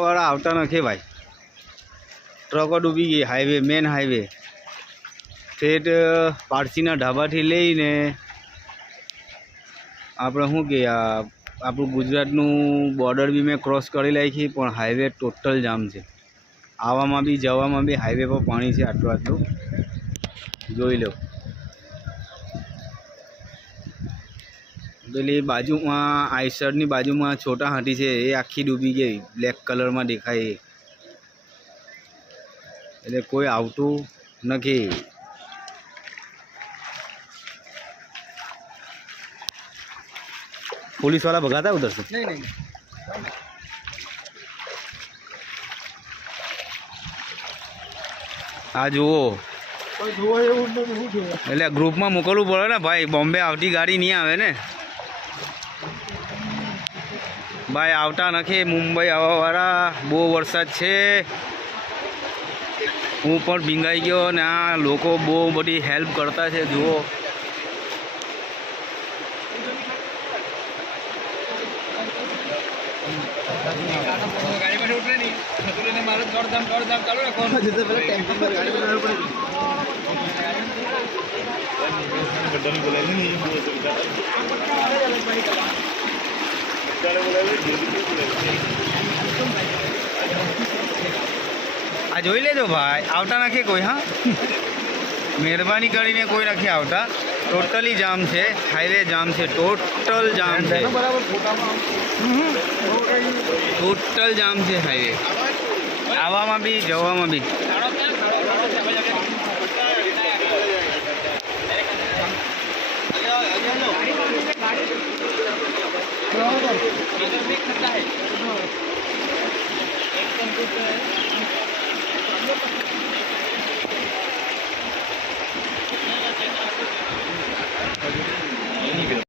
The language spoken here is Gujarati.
વાળા આવતા નથી ભાઈ. ટ્રકો ડૂબી ગઈ. હાઈવે, મેન હાઈવે ઠેઠ પારસીના ઢાબાથી લઈને આપણે શું કે આપણું ગુજરાતનું બોર્ડર બી મેં ક્રોસ કરી નાખી, પણ હાઈવે ટોટલ જામ છે. આવવામાં બી જવામાં બી હાઈવે પર પાણી છે. આટલું જોઈ લો. પેલી બાજુમાં આઈસરની બાજુમાં છોટા હાથી છે, એ આખી ડૂબી ગઈ. બ્લેક કલરમાં દેખાય. એટલે કોઈ આવતું નથી. पुलिस वाला भगाता है उधर से? नहीं। आ जुओ એટલે ગ્રુપમાં મોકલવું પડે ને ભાઈ. બોમ્બે આવતી ગાડી નહીં આવે ને ભાઈ. આવતા નથી મુંબઈ આવવાવાળા. બહુ વરસાદ છે. હું પણ ભીંગાઈ ગયો ને આ લોકો બહુ બધી હેલ્પ કરતા છે. જુઓ गाड़ी में उठ रहे नहीं ने मारो दौड़ दाम चालू रखो जैसे पहले टेंशन में गाड़ी में पड़ेगी गड्ढा नहीं बोला नहीं आ જોઈ લેજો ભાઈ. આવતા નથી કોઈ. હા, મહેરબાની કરીને કોઈ નથી આવતા. ટોટલી જામ છે. હાઈવે જામ છે. ટોટલ જામ છે. टोटल जाम से हाईवे. आवामा भी जवामा भी. गाड़ी